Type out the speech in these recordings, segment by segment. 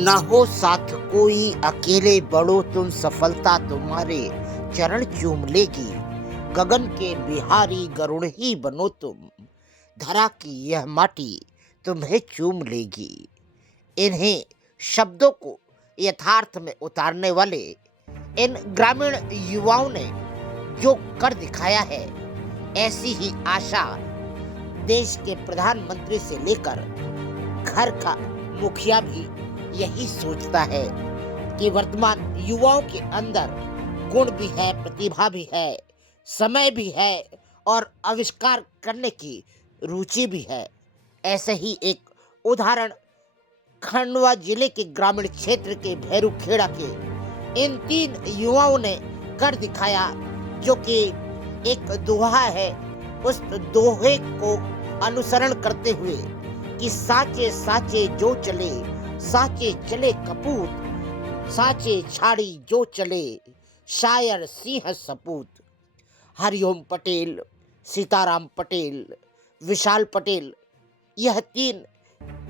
ना हो साथ कोई, अकेले बढ़ो तुम, सफलता तुम्हारे चरण चूम लेगी। गगन के बिहारी गरुड़ ही बनो तुम, धरा की यह माटी तुम्हें चूम लेगी। इन्हीं शब्दों को यथार्थ में उतारने वाले इन ग्रामीण युवाओं ने जो कर दिखाया है, ऐसी ही आशा देश के प्रधानमंत्री से लेकर घर का मुखिया भी यही सोचता है कि वर्तमान युवाओं के अंदर गुण भी है, प्रतिभा भी है, समय भी है और आविष्कार करने की रुचि भी है। ऐसे ही एक उदाहरण खंडवा जिले के ग्रामीण क्षेत्र के भैरूखेड़ा के इन 3 युवाओं ने कर दिखाया, जो कि एक दोहा है। उस दोहे को अनुसरण करते हुए कि साचे साचे जो चले, साचे चले कपूत, साचे छाड़ी जो चले, शायर सिंह सपूत। हरिओम पटेल, सीताराम पटेल, विशाल पटेल, यह 3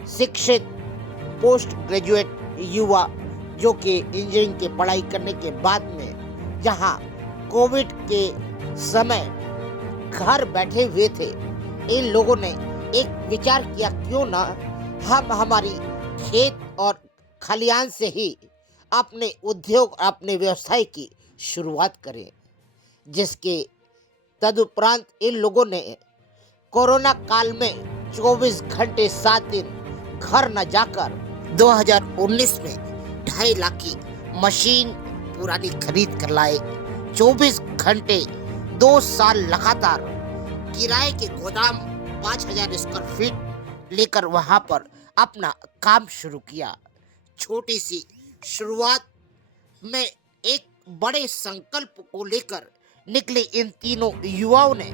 शिक्षित पोस्ट ग्रेजुएट युवा जो कि इंजीनियरिंग की पढ़ाई करने के बाद में जहां कोविड के समय घर बैठे हुए थे, इन लोगों ने एक विचार किया, क्यों ना हम हमारी खेत और खलियान से ही अपने उद्योग, अपने व्यवसाय की शुरुआत करें। जिसके तदुपरांत इन लोगों ने कोरोना काल में 24 घंटे 7 दिन घर न जाकर 2019 में 2.5 लाख की मशीन पुरानी खरीद कर लाए। 24 घंटे 2 साल लगातार किराए के गोदाम 5000 स्क्वायर फीट लेकर वहां पर अपना काम शुरू किया। छोटी सी शुरुआत में एक बड़े संकल्प को लेकर निकले इन तीनों युवाओं ने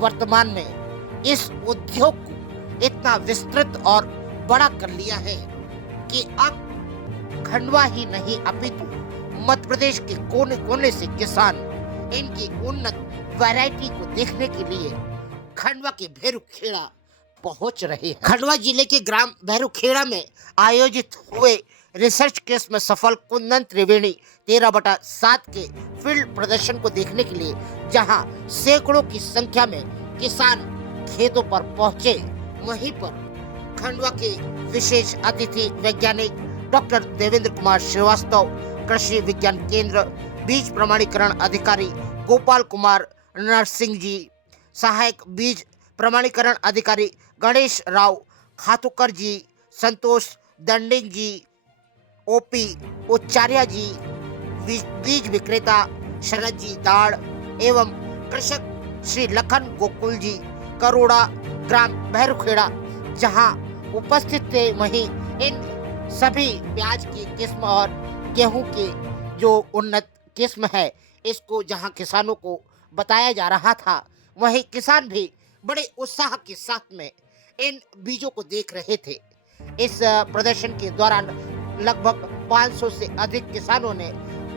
वर्तमान में इस उद्योग को इतना विस्तृत और बड़ा कर लिया है कि अब खंडवा ही नहीं अपितु मध्य प्रदेश के कोने कोने से किसान इनकी उन्नत वैरायटी को देखने के लिए खंडवा के भैरूखेड़ा पहुंच रहे हैं। खंडवा जिले के ग्राम भैरूखेड़ा में आयोजित हुए रिसर्च केस में सफल कुंदन त्रिवेणी 13/7 के फील्ड प्रदर्शन को देखने के लिए जहां सैकड़ों की संख्या में किसान खेतों पर पहुंचे, वहीं पर खंडवा के विशेष अतिथि वैज्ञानिक डॉक्टर देवेंद्र कुमार श्रीवास्तव, कृषि विज्ञान केंद्र बीज प्रमाणीकरण अधिकारी गोपाल कुमार नरसिंह जी, सहायक बीज प्रमाणीकरण अधिकारी गणेश राव खातुकर जी, संतोष दंडिंग जी, ओपी उच्चार्या जी, बीज विक्रेता शरद जी दाड़ एवं कृषक श्री लखन गोकुल जी करोड़ा ग्राम भैरूखेड़ा जहां उपस्थित थे। वहीं इन सभी प्याज की किस्म और गेहूं की जो उन्नत किस्म है, इसको जहां किसानों को बताया जा रहा था, वहीं किसान भी बड़े उत्साह के साथ में इन बीजों को देख रहे थे। इस प्रदर्शन के दौरान लगभग 500 से अधिक किसानों ने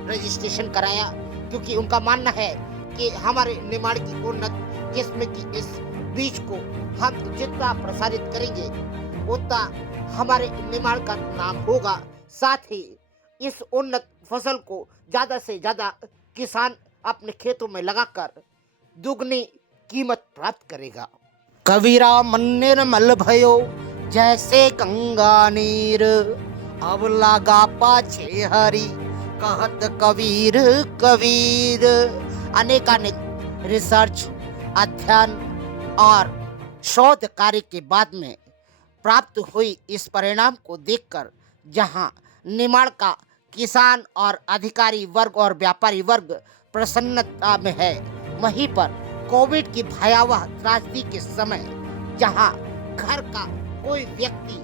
रजिस्ट्रेशन कराया, क्योंकि उनका मानना है कि हमारे निमाड़ की उन्नत किस्म की इस बीज को हम जितना प्रसारित करेंगे उतना हमारे निमाड़ का नाम होगा। साथ ही इस उन्नत फसल को ज्यादा से ज्यादा किसान अपने खेतों में लगाकर दुगनी कीमत प्राप्त करेगा। कबीरा मन निर्मल भयो जैसे गंगा नीर, अब लगा पाछे हरि कहत कबीर कबीर। अनेकानेक रिसर्च, अध्ययन और शोध कार्य के बाद में प्राप्त हुई इस परिणाम को देखकर जहां निमाड़ का किसान और अधिकारी वर्ग और व्यापारी वर्ग प्रसन्नता में है, वहीं पर कोविड की भयावह त्रासदी के समय जहां घर का कोई व्यक्ति,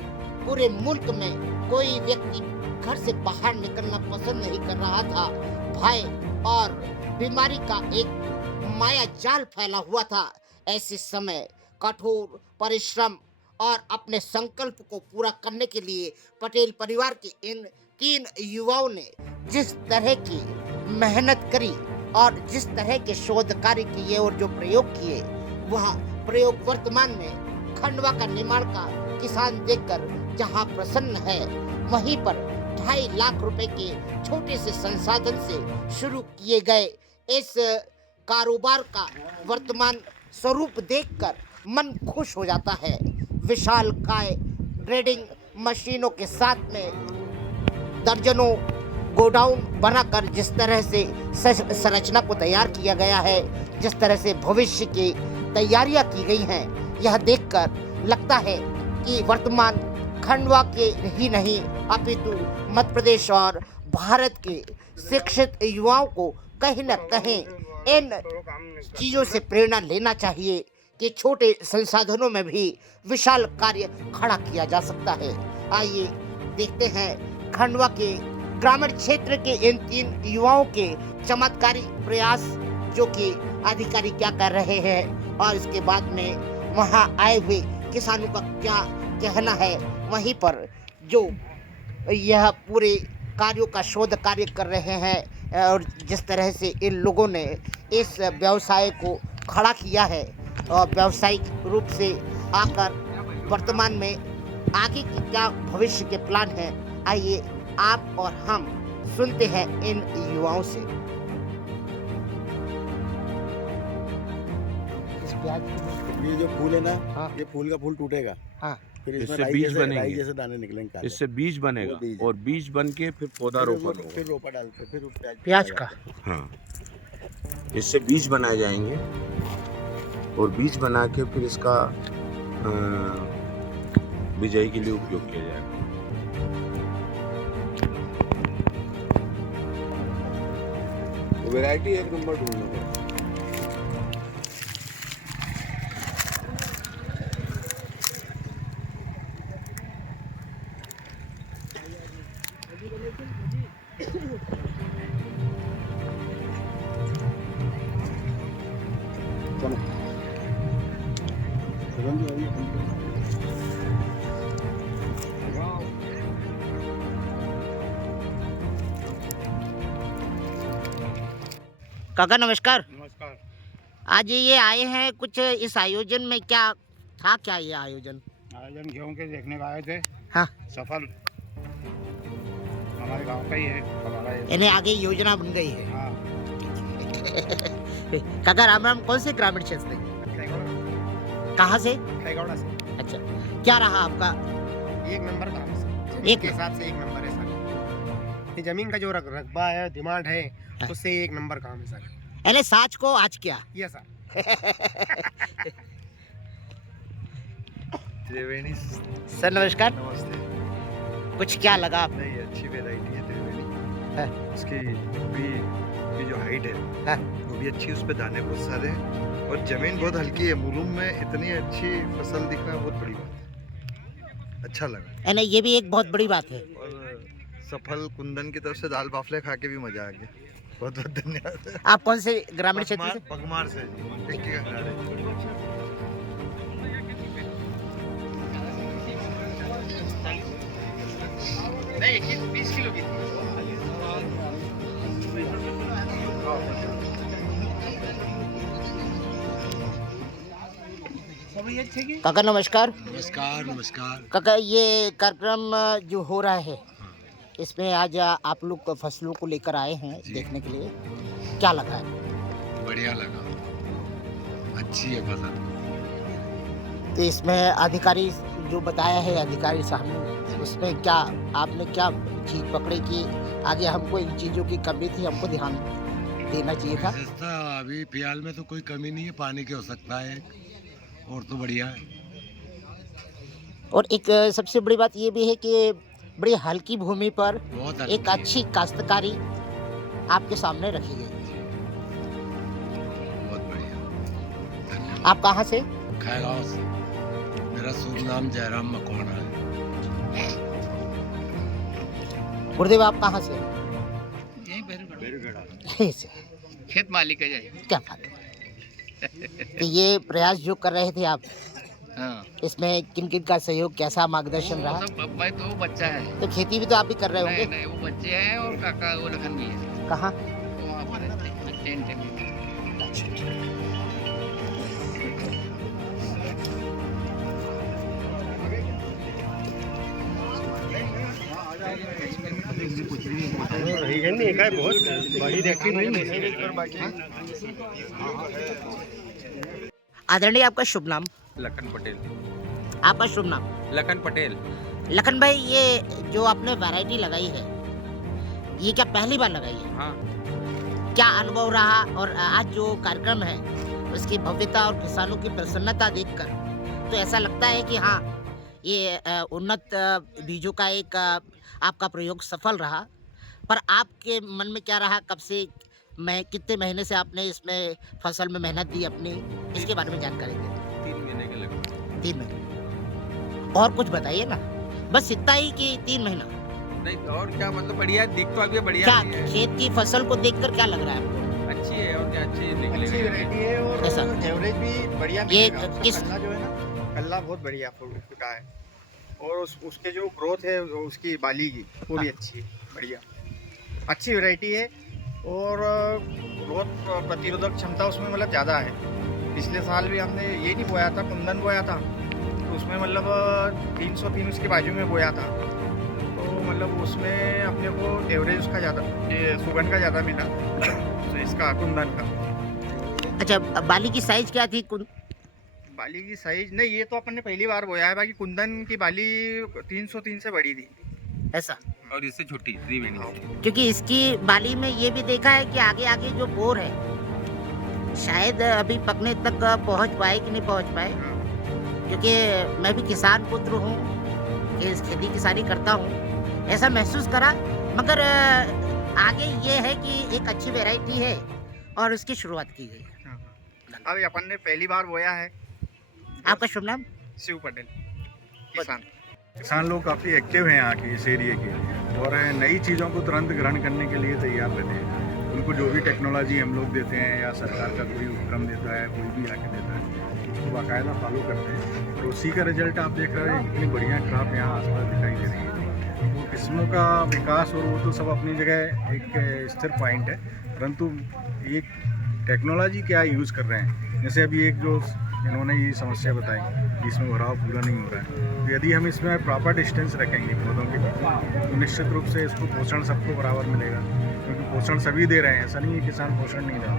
पूरे मुल्क में कोई व्यक्ति घर से बाहर निकलना पसंद नहीं कर रहा था, भय और बीमारी का एक माया जाल फैला हुआ था, ऐसे समय कठोर परिश्रम और अपने संकल्प को पूरा करने के लिए पटेल परिवार के इन 3 युवाओं ने जिस तरह की मेहनत करी और जिस तरह के शोध कार्य किए और जो प्रयोग किए, वह प्रयोग वर्तमान में खंडवा का निमाड़ का किसान देखकर जहां प्रसन्न है, वहीं पर 2.5 लाख रुपए के छोटे से संसाधन से शुरू किए गए इस कारोबार का वर्तमान स्वरूप देखकर मन खुश हो जाता है। विशालकाय ट्रेडिंग मशीनों के साथ में दर्जनों गोडाउन बनाकर जिस तरह से संरचना को तैयार किया गया है, जिस तरह से भविष्य की तैयारियां की गई हैं, यह देखकर लगता है कि वर्तमान खंडवा के ही नहीं अपितु मध्य प्रदेश और भारत के शिक्षित युवाओं को कहीं न कहीं इन चीज़ों से प्रेरणा लेना चाहिए कि छोटे संसाधनों में भी विशाल कार्य खड़ा किया जा सकता है। आइए देखते हैं खंडवा के ग्रामीण क्षेत्र के इन 3 युवाओं के चमत्कारी प्रयास, जो कि अधिकारी क्या कर रहे हैं और इसके बाद में वहां आए हुए किसानों का क्या कहना है। वहीं पर जो यह पूरे कार्यों का शोध कार्य कर रहे हैं और जिस तरह से इन लोगों ने इस व्यवसाय को खड़ा किया है और व्यावसायिक रूप से आकर वर्तमान में आगे की क्या भविष्य के प्लान हैं, आइए आप और हम सुनते हैं इन युवाओं से। ये जो फूल है ना, हाँ। ये फूल का फूल टूटेगा, हाँ। फिर इससे बीज बनेंगे, राई जैसे दाने निकलेंगे काले। इससे बीज बनेगा वो बीज। और बीज बन के फिर पौधा रोपण होगा। फिर रोपा डालते, फिर प्याज का। हाँ, इससे बीज बनाए जाएंगे और बीज बना के फिर इसका बिजाई के लिए उपयोग किया जाएगा। वैरायटी एक नंबर ढूंढना पड़ेगा। काका नमस्कार। नमस्कार। आज ये आए हैं कुछ इस आयोजन में, क्या था क्या ये आयोजन? आयोजन गेहूं के देखने का आए थे। हाँ। सफल हमारे गांव का ही है, हमारा ये। इन्हें आगे योजना बन गई है। हाँ। काका राम राम, कौन से ग्रामीण क्षेत्र से? कहाँ से? खैगौड़ा से। अच्छा, क्या रहा आपका? एक नंबर काम है सर। एक के हिसाब से एक नंबर है सर। ये जमीन का जो रकबा है, डिमांड है, उससे एक नंबर काम है सर। अरे साच को आज क्या? ये सर। त्रिवेणी सर नमस्कार। नमस्ते। कुछ क्या लगा आप? नहीं, अच्छी वैरायटी है त्रिवेणी। हाँ। उसकी भी की जो हाइट है हाँ। वो भी अच्छी, उस पे दाने बहुत सारे हैं और जमीन बहुत हल्की है। मुरुम में इतनी अच्छी फसल दिखना बहुत बड़ी बात है, अच्छा लगा। नहीं, ये भी एक बहुत बड़ी बात है। और सफल कुंदन की तरफ से दाल बाफले खा के भी मजा आ गया। बहुत बहुत धन्यवाद। आप कौन से ग्रामीण क्षेत्र से? पगमार से जी, टिक्की का खिलाड़ी। नहीं, 20 किलो की थी। काका नमस्कार। नमस्कार। नमस्कार। काका ये कार्यक्रम जो हो रहा है, इसमें आज आप लोग फसलों को लेकर आए हैं देखने के लिए, क्या लगा है? बढ़िया लगा, अच्छी है फसल। तो इसमें अधिकारी जो बताया है अधिकारी साहब ने, उसमें क्या आपने क्या चीज पकड़ी कि आगे हमको इन चीज़ों की कमी थी, हमको ध्यान देना चाहिए था? अभी फिलहाल में तो कोई कमी नहीं है, पानी की हो सकता है और तो बढ़िया है। और एक सबसे बड़ी बात ये भी है कि बड़ी हल्की भूमि पर बहुत एक अच्छी काश्तकारी आपके सामने रखी गई। बहुत बढ़िया। आप कहाँ से? खैगांव से। मेरा शुभ नाम जयराम मकवाना है। गुरुदेव आप कहाँ से? यहीं से। खेत मालिक है जी। क्या बात है। तो ये प्रयास जो कर रहे थे आप, हाँ। इसमें किन किन का सहयोग, कैसा मार्गदर्शन रहा? मैं तो बच्चा है। तो खेती भी तो आप भी कर रहे नहीं, होंगे? नहीं, वो बच्चे हैं और काका वो लखन भी है। कहाँ? वो हमारे टेंट में। नहीं है बहुत बड़ी देखी नहीं। आदरणीय, आपका शुभ नाम? लखन पटेल। आपका शुभ नाम? लखन पटेल। लखन भाई, ये जो आपने वैरायटी लगाई है, ये क्या पहली बार लगाई है? हाँ, क्या अनुभव रहा? और आज जो कार्यक्रम है उसकी भव्यता और किसानों की प्रसन्नता देखकर तो ऐसा लगता है कि हाँ, ये उन्नत बीजों का एक आपका प्रयोग सफल रहा। पर आपके मन में क्या रहा? कब से, मैं कितने महीने से आपने इसमें फसल में मेहनत दी अपनी, इसके बारे में जानकारी दें। 3 महीने के लगभग। 3 महीने। और कुछ बताइए ना, बस इतना ही कि 3 महीना? नहीं और क्या, मतलब बढ़िया दिख तो अभी बढ़िया क्या नहीं है। खेत की फसल को देखकर क्या लग रहा है आपको? अच्छी है और क्या, अच्छी अच्छी निकलेगी। वैरायटी है और ऐसा? एवरेज भी बढ़िया ये मिलेगा। उसका किस- कल्ला जो है ना, कल्ला बहुत बढ़िया फूटा है और उसके जो ग्रोथ है उसकी बाली की वो भी अच्छी है, बढ़िया अच्छी वैरायटी है और ग्रोथ प्रतिरोधक क्षमता उसमें मतलब ज़्यादा है। पिछले साल भी हमने ये नहीं बोया था, कुंदन बोया था, तो उसमें मतलब 303 उसके बाजू में बोया था, तो मतलब उसमें अपने को एवरेज उसका ज़्यादा, ये सुगंध का ज़्यादा मिला, तो इसका कुंदन का। अच्छा, बाली की साइज क्या थी? बाली की साइज नहीं, ये तो अपन ने पहली बार बोया है, बाकी कुंदन की बाली 303 से बड़ी थी। ऐसा? और इससे छोटी 3 महीने की। क्योंकि इसकी बाली में ये भी देखा है कि आगे आगे जो बोर है शायद अभी पकने तक पहुंच पाए कि नहीं पहुंच पाए, क्योंकि मैं भी किसान पुत्र हूँ, खेती किसानी करता हूँ, ऐसा महसूस करा। मगर आगे ये है कि एक अच्छी वैरायटी है और उसकी शुरुआत की गई है। अभी अपन ने पहली बार बोया है। आपका शुभ नाम? शिव पटेल, किसान। किसान लोग काफ़ी एक्टिव हैं यहाँ के, इस एरिया के, और नई चीज़ों को तुरंत ग्रहण करने के लिए तैयार रहते हैं। उनको जो भी टेक्नोलॉजी हम लोग देते हैं या सरकार का कोई उपक्रम देता है, कोई भी आके देता है, उसको बाकायदा फॉलो करते हैं और उसी का रिजल्ट आप देख रहे हैं। कितनी बढ़िया क्रॉप यहाँ आसपास दिखाई दे रही है। तो किस्मों का विकास और वो तो सब अपनी जगह एक स्थिर पॉइंट है, परंतु ये टेक्नोलॉजी क्या यूज़ कर रहे हैं। जैसे अभी एक जो इन्होंने ये समस्या बताई कि इसमें भराव पूरा नहीं हो रहा है, तो यदि हम इसमें प्रॉपर डिस्टेंस रखेंगे पौधों के बीच, तो निश्चित रूप से इसको पोषण सबको बराबर मिलेगा, क्योंकि पोषण सभी दे रहे हैं। ऐसा नहीं है किसान पोषण नहीं दे रहा,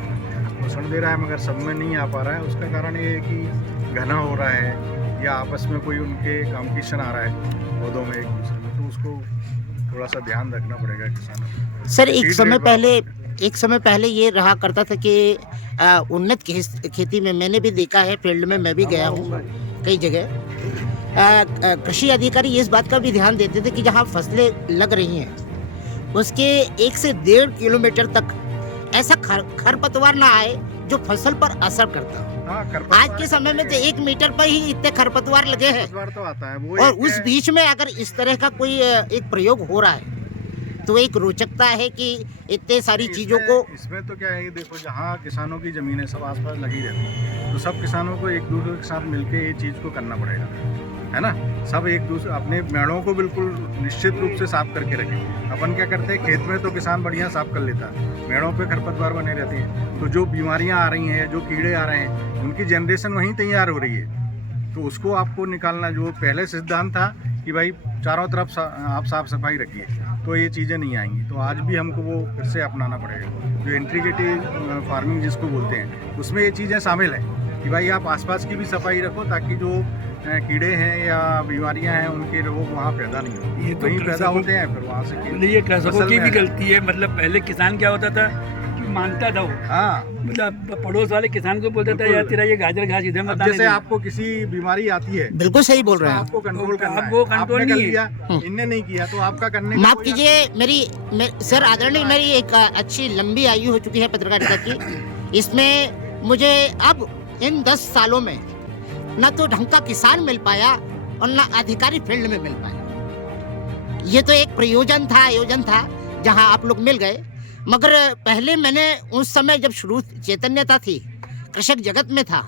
पोषण दे रहा है, मगर सब में नहीं आ पा रहा है। उसका कारण ये है कि घना हो रहा है या आपस में कोई उनके कॉम्पिटिशन आ रहा है पौधों में एक दूसरे में, तो उसको थोड़ा सा ध्यान रखना पड़ेगा किसानों को। सर, एक समय पहले ये रहा करता था कि उन्नत खेती में मैंने भी देखा है, फील्ड में मैं भी गया हूँ कई जगह, कृषि अधिकारी इस बात का भी ध्यान देते थे कि जहाँ फसलें लग रही हैं उसके 1 से 1.5 किलोमीटर तक ऐसा खरपतवार ना आए जो फसल पर असर करता हो। आज के समय में तो 1 मीटर पर ही इतने खरपतवार लगे हैं, तो आता है वो, और उस बीच में अगर इस तरह का कोई एक प्रयोग हो रहा है तो एक रोचकता है कि इतने सारी चीजों को। इसमें तो क्या है, देखो जहाँ किसानों की जमीनें सब आसपास लगी रहती हैं, तो सब किसानों को एक दूसरे के साथ मिलके ये चीज़ को करना पड़ेगा, है ना। सब एक दूसरे अपने मेड़ों को बिल्कुल निश्चित रूप से साफ करके रखें। अपन क्या करते हैं, खेत में तो किसान बढ़िया साफ कर लेता है, मेड़ों पे खरपतवार बने रहते हैं, तो जो बीमारियां आ रही हैं, जो कीड़े आ रहे हैं, उनकी जनरेशन वहीं तैयार हो रही है। तो उसको आपको निकालना, जो पहले सिद्धांत था कि भाई चारों तरफ आप साफ सफाई रखिए, तो ये चीज़ें नहीं आएंगी। तो आज भी हमको वो फिर से अपनाना पड़ेगा। जो इंटीग्रेटेड फार्मिंग जिसको बोलते हैं, उसमें ये चीज़ें शामिल हैं कि भाई आप आसपास की भी सफाई रखो, ताकि जो कीड़े हैं या बीमारियां हैं उनके रोग वहाँ पैदा नहीं हो। ये तो वहीं पैदा होते हैं, फिर वहाँ से ये कृषकों फसल की में भी आ गलती है। मतलब पहले किसान क्या होता था कि मानता था वो, हाँ, मतलब पड़ोस वाले किसान को बोलता था यार तेरा ये गाजर घास इधर मत आने जैसे दे। आपको किसी बीमारी आती है, बिल्कुल सही बोल रहे हैं आपको कंट्रोल तो करना आप है, वो कंट्रोल आपने कर नहीं है। लिया, इनने नहीं किया, तो आपका करने का माफ कोई कीजिए, सर आदरणीय, मेरी एक अच्छी लंबी आयु हो चुकी है पत्रकारिता की। इसमें मुझे अब इन 10 सालों में न तो ढंग का किसान मिल पाया और न अधिकारी फील्ड में मिल पाया। ये तो एक प्रयोजन था, आयोजन था, जहां आप लोग मिल गए। मगर पहले मैंने उस समय जब शुरू चैतन्यता थी, कृषक जगत में था,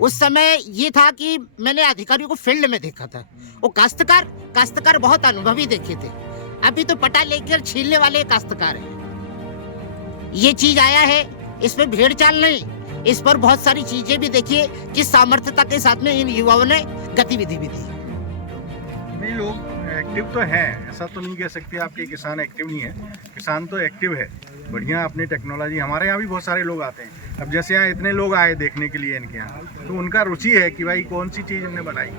उस समय ये था कि मैंने अधिकारियों को फील्ड में देखा था। वो काश्तकार बहुत अनुभवी देखे थे। अभी तो पटा लेकर छीलने वाले काश्तकार हैं। ये चीज आया है, इसमें भेड़ चाल नहीं, इस पर बहुत सारी चीजें भी देखिए, किस सामर्थ्यता के साथ में इन युवाओं ने गतिविधि भी दी। नहीं, लोग एक्टिव तो हैं, ऐसा तो नहीं कह सकते आपके किसान एक्टिव नहीं है। किसान तो एक्टिव है, बढ़िया अपनी टेक्नोलॉजी। हमारे यहाँ भी बहुत सारे लोग आते हैं। अब जैसे यहाँ इतने लोग आए देखने के लिए इनके यहाँ, तो उनका रुचि है कि भाई कौन सी चीज़ इनने बनाई,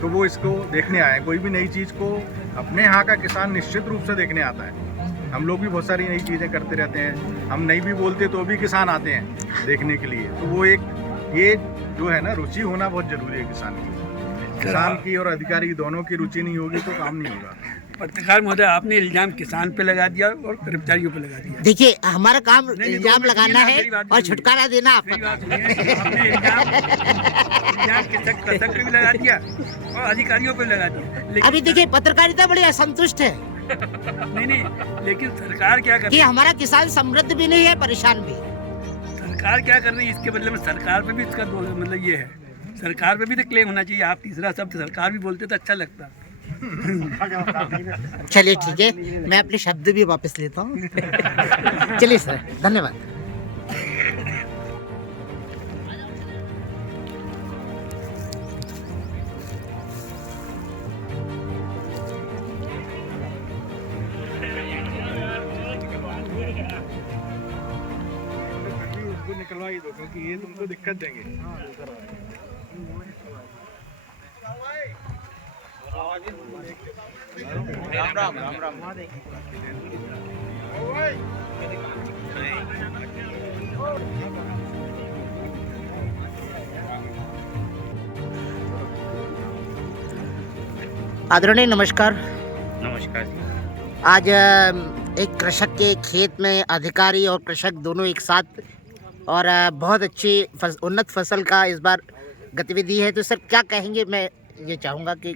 तो वो इसको देखने आए। कोई भी नई चीज़ को अपने यहाँ का किसान निश्चित रूप से देखने आता है। हम लोग भी बहुत सारी नई चीज़ें करते रहते हैं, हम नहीं भी बोलते तो भी किसान आते हैं देखने के लिए। तो वो एक ये जो है ना, रुचि होना बहुत ज़रूरी है किसान की और अधिकारी दोनों की रुचि नहीं होगी तो काम नहीं होगा। पत्रकार महोदय, आपने इल्जाम किसान पे लगा दिया और कर्मचारियों पे लगा दिया। देखिए, हमारा काम नहीं, इल्जाम मेरी लगाना बात- है मेरी बात और सुनिए। छुटकारा देना मेरी आपका। बात सुनिए, आपने इल्जाम कृषक पे भी लगा दिया और अधिकारियों पे लगा दिया। लेकिन अभी देखिए, पत्रकारिता बड़ी असंतुष्ट है नहीं, लेकिन सरकार क्या कर कि रही है? हमारा किसान समृद्ध भी नहीं है, परेशान भी। सरकार क्या कर रही है? इसके बदले में सरकार पे भी इसका मतलब ये है, सरकार पे भी तो क्लेम होना चाहिए। आप तीसरा शब्द सरकार भी बोलते तो अच्छा लगता। चलिए ठीक है, मैं अपने शब्द भी वापस लेता हूँ। चलिए सर, धन्यवाद। उसको निकलवा ही दो, क्योंकि ये तुमको दिक्कत देंगे। आदरणीय नमस्कार। नमस्कार जी। आज एक कृषक के खेत में अधिकारी और कृषक दोनों एक साथ, और बहुत अच्छी उन्नत फसल का इस बार गतिविधि है। तो सर क्या कहेंगे? मैं ये चाहूँगा कि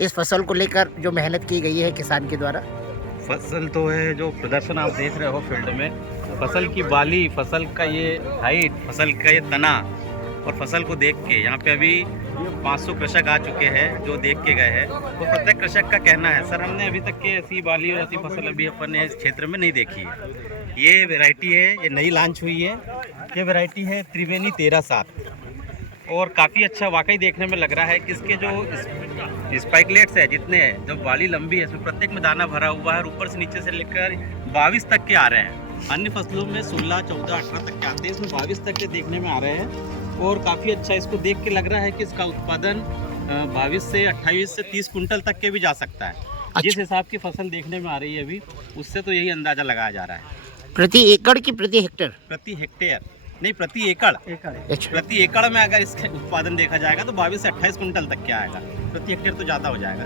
इस फसल को लेकर जो मेहनत की गई है किसान के द्वारा। फसल तो है, जो प्रदर्शन आप देख रहे हो फील्ड में, फसल की बाली, फसल का ये हाइट, फसल का ये तना, और फसल को देख के यहाँ पे अभी 500 कृषक आ चुके हैं जो देख के गए हैं। तो प्रत्येक कृषक का कहना है, सर हमने अभी तक के ऐसी बाली और ऐसी फसल अभी अपन ने इस क्षेत्र में नहीं देखी है। ये वैरायटी है, ये नई लॉन्च हुई है। ये वैरायटी है त्रिवेणी 13-7, और काफ़ी अच्छा वाकई देखने में लग रहा है कि इसके जो स्पाइकलेट्स है जितने हैं, जो बाली लंबी है, इसमें प्रत्येक में दाना भरा हुआ है, और ऊपर से नीचे से लेकर 22 तक के आ रहे हैं। अन्य फसलों में 16, 14, 18 तक के आते हैं, इसमें 22 तक के देखने में आ रहे हैं। और काफ़ी अच्छा इसको देख के लग रहा है कि इसका उत्पादन 22 से 28 से 30 कुंटल तक के भी जा सकता है। जिस हिसाब की फसल देखने में आ रही है अभी, उससे तो यही अंदाज़ा लगाया जा रहा है। प्रति एकड़ की प्रति हेक्टेयर? प्रति हेक्टेयर नहीं, प्रति एकड़। अच्छा। प्रति एकड़ में अगर इसका उत्पादन देखा जाएगा तो 22 से 28 कुंटल तक क्या आएगा। प्रति हेक्टेयर तो ज़्यादा हो जाएगा।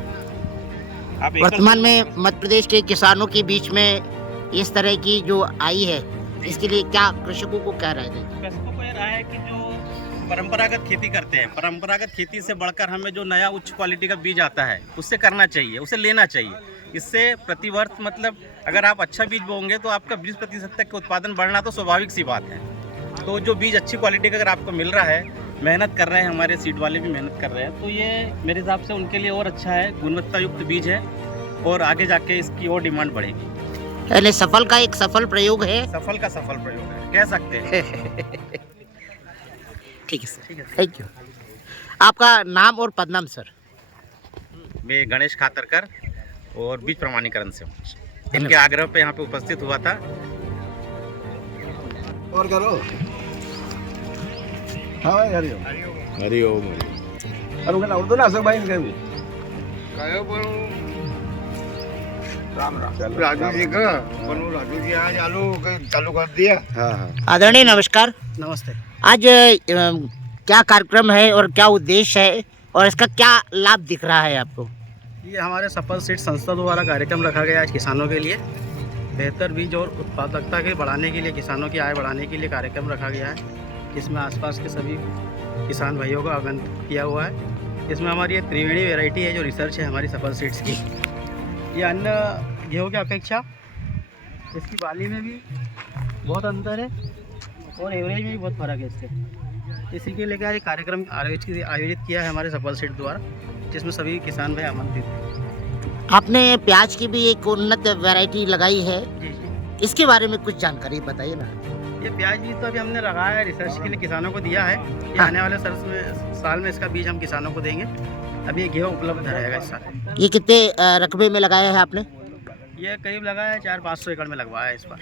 आप एकड़ वर्तमान में मध्य प्रदेश के किसानों के बीच में इस तरह की जो आई है, इसके लिए क्या कृषकों को क्या राय दें? कृषकों को ये राय है कि जो परंपरागत खेती करते हैं, परंपरागत खेती से बढ़कर हमें जो नया उच्च क्वालिटी का बीज आता है उससे करना चाहिए, उसे लेना चाहिए। इससे प्रतिवर्ष मतलब अगर आप अच्छा बीज बोएंगे तो आपका 20% तक का उत्पादन बढ़ना तो स्वाभाविक सी बात है। तो जो बीज अच्छी क्वालिटी का अगर आपको मिल रहा है, मेहनत कर रहे हैं, हमारे सीड वाले भी मेहनत कर रहे हैं, तो ये मेरे हिसाब से उनके लिए और अच्छा है। गुणवत्ता युक्त बीज है और आगे जाके इसकी और डिमांड बढ़ेगी। यानी सफल का एक सफल प्रयोग है। सफल का सफल प्रयोग है, कह सकते हैं। ठीक है सर, थैंक यू। आपका नाम और पदनाम सर? मैं गणेश खातरकर और बीज प्रमाणीकरण से हूँ। इनके आग्रह पे यहाँ पे उपस्थित हुआ था। और करो। हाँ भाई, हरिओम। हरिओम। अरे उनका नाम तो ना सर भाई इनका भी। राम राम। राजू जी का राजू जी आज आलू चालू कर दिया। हाँ। आदरणीय नमस्कार। नमस्ते। आज क्या कार्यक्रम है और क्या उद्देश्य है और इसका क्या लाभ दिख रहा है आपको? ये हमारे सफल सीड संस्था द्वारा कार्यक्रम रखा गया है किसानों के लिए। बेहतर बीज और उत्पादकता के बढ़ाने के लिए, किसानों की आय बढ़ाने के लिए कार्यक्रम रखा गया है, जिसमें आसपास के सभी किसान भाइयों का आह्वान किया हुआ है। इसमें हमारी ये त्रिवेणी वैरायटी है जो रिसर्च है हमारी सफल सीड्स की। ये अन्य गेहूँ की अपेक्षा इसकी बाली में भी बहुत अंतर है और एवरेज में भी बहुत फ़र्क है इससे। इसी के लेकर एक कार्यक्रम आयोजित किया है हमारे सफल सीड द्वारा, जिसमें सभी किसान भाई आमंत्रित हैं। आपने प्याज की भी एक उन्नत वैरायटी लगाई है, जी जी। इसके बारे में कुछ जानकारी बताइए ना। ये प्याज बीज तो अभी हमने लगाया है, रिसर्च के लिए किसानों को दिया है। ये आने वाले साल में इसका बीज हम किसानों को देंगे अभी गेहूँ उपलब्ध रहेगा इस साल। ये कितने रकबे में लगाया है आपने? ये करीब लगा है 400-500 एकड़ में लगवाया है इस पर।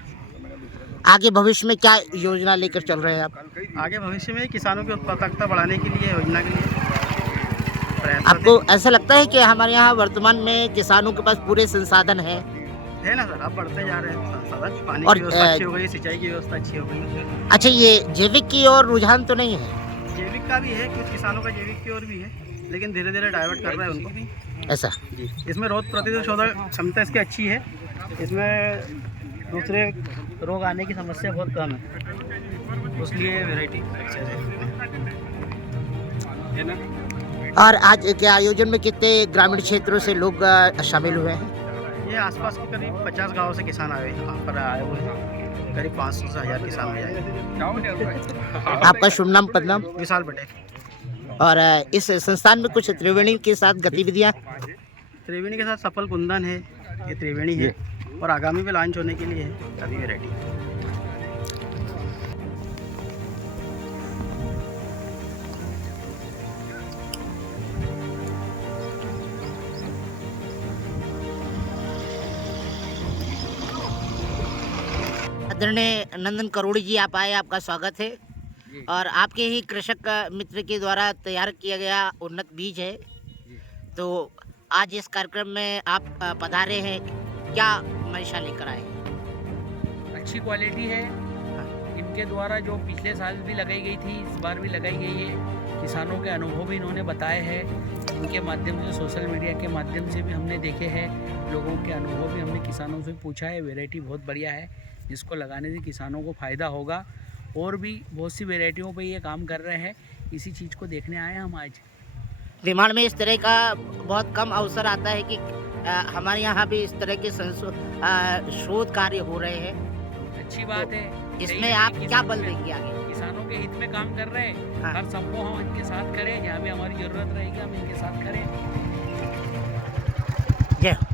आगे भविष्य में क्या योजना लेकर चल रहे हैं आप? आगे भविष्य में किसानों की उत्पादकता बढ़ाने के लिए योजना के लिए प्रयास आपको ऐसा लगता है कि हमारे यहाँ वर्तमान में किसानों के पास पूरे संसाधन है? है ना सर, अब बढ़ते जा रहे हैं संसाधन, पानी और, की व्यवस्था अच्छी हो गई, सिंचाई की व्यवस्था अच्छी हो गई। अच्छा, ये जैविक की ओर रुझान तो नहीं है? जैविक का भी है, कुछ किसानों का जैविक की ओर भी है, लेकिन धीरे धीरे डाइवर्ट कर रहे हैं उनको भी। ऐसा जी, इसमें रोग प्रतिरोधक क्षमता इसकी अच्छी है, इसमें दूसरे रोग आने की समस्या बहुत कम है, उसलिए वैरायटी सक्सेस है ना। और आज के आयोजन में कितने ग्रामीण क्षेत्रों से लोग शामिल हुए हैं? ये आसपास के करीब 50 गांवों से किसान आए यहाँ पर आए हुए हैं, करीब 500 से 1000 किसान भी आए। आपका शुभ नाम पद नाम? विशाल पटेल। और इस संस्थान में कुछ त्रिवेणी के साथ गतिविधियाँ? त्रिवेणी के साथ सफल कुंदन है, ये त्रिवेणी है, और आगामी में लॉन्च होने के लिए है अभी वैरायटी। आदरणीय नंदन करोड़ी जी, आप आए, आपका स्वागत है। और आपके ही कृषक मित्र के द्वारा तैयार किया गया उन्नत बीज है, तो आज इस कार्यक्रम में आप पधारे हैं, क्या मंशा लेकर आए? अच्छी क्वालिटी है इनके द्वारा, जो पिछले साल भी लगाई गई थी, इस बार भी लगाई गई है। किसानों के अनुभव भी इन्होंने बताए हैं, इनके माध्यम से, सोशल मीडिया के माध्यम से भी हमने देखे हैं, लोगों के अनुभव भी हमने किसानों से पूछा है। वैरायटी बहुत बढ़िया है, जिसको लगाने से किसानों को फ़ायदा होगा। और भी बहुत सी वैरायटियों पे ये काम कर रहे हैं, इसी चीज़ को देखने आए हम आज। निर्माण में इस तरह का बहुत कम अवसर आता है कि हमारे यहाँ भी इस तरह के शोध कार्य हो रहे हैं। अच्छी बात है, इसमें आप क्या बल देंगे आगे? किसानों के हित में काम कर रहे हैं, हाँ। हर संभव हम इनके साथ करें, जहाँ भी हमारी ज़रूरत रहेगी हम इनके साथ करें। जय हो।